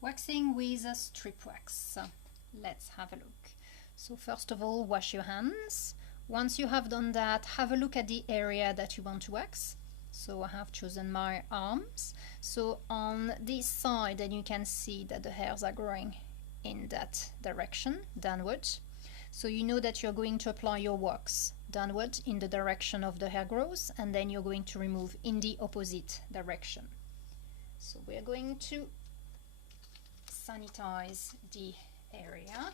Waxing with a strip wax. Let's have a look. So first of all, wash your hands. Once you have done that, have a look at the area that you want to wax. So I have chosen my arms. So on this side, then you can see that the hairs are growing in that direction, downward. So you know that you're going to apply your wax downward in the direction of the hair growth, and then you're going to remove in the opposite direction. So we're going to sanitize the area.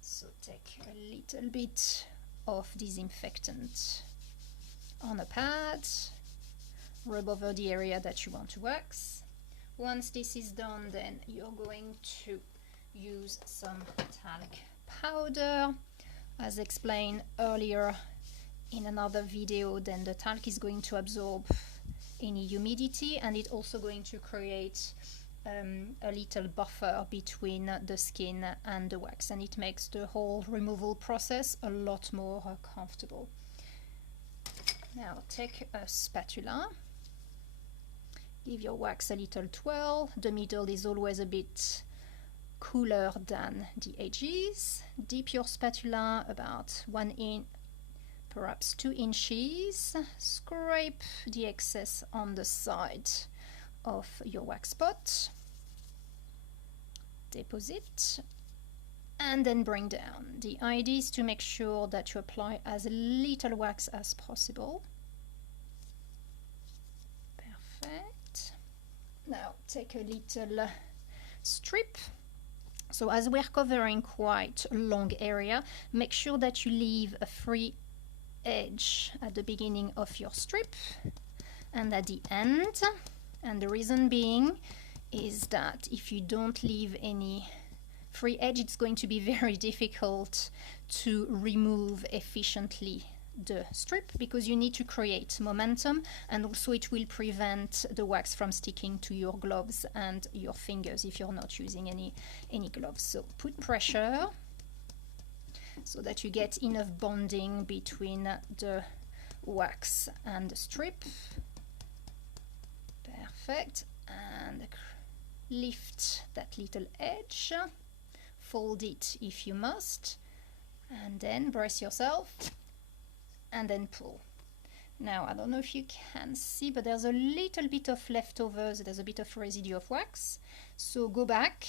So take a little bit of disinfectant on a pad, rub over the area that you want to wax. Once this is done, then you're going to use some talc powder. As explained earlier in another video, then the talc is going to absorb any humidity, and it's also going to create a little buffer between the skin and the wax, and it makes the whole removal process a lot more comfortable. Now take a spatula, give your wax a little twirl. The middle is always a bit cooler than the edges. Dip your spatula about 1 inch, perhaps 2 inches. Scrape the excess on the side of your wax spot. Deposit and then bring down. The idea is to make sure that you apply as little wax as possible. Perfect. Now take a little strip. So as we're covering quite a long area, make sure that you leave a free edge at the beginning of your strip and at the end. And the reason being is that if you don't leave any free edge, it's going to be very difficult to remove efficiently the strip, because you need to create momentum, and also it will prevent the wax from sticking to your gloves and your fingers if you're not using any gloves. So put pressure so that you get enough bonding between the wax and the strip. Perfect. And lift that little edge, fold it if you must, and then brace yourself and then pull. Now I don't know if you can see, but there's a little bit of leftovers, there's a bit of residue of wax, so go back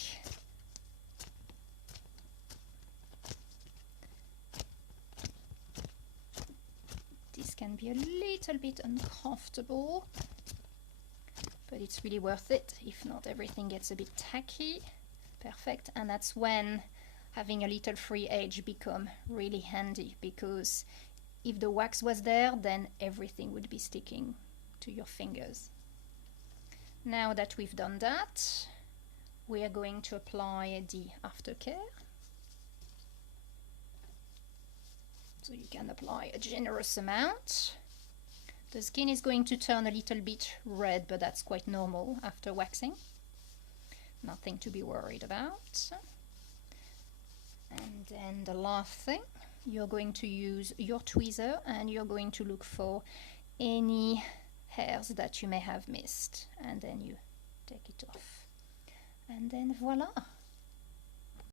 this can be a little bit uncomfortable, but it's really worth it. If not, everything gets a bit tacky. Perfect. And that's when having a little free edge become really handy, because if the wax was there, then everything would be sticking to your fingers. Now that we've done that, we are going to apply the aftercare. So you can apply a generous amount. The skin is going to turn a little bit red, but that's quite normal after waxing. Nothing to be worried about. And then the last thing, you're going to use your tweezer and you're going to look for any hairs that you may have missed, and then you take it off. And then voila!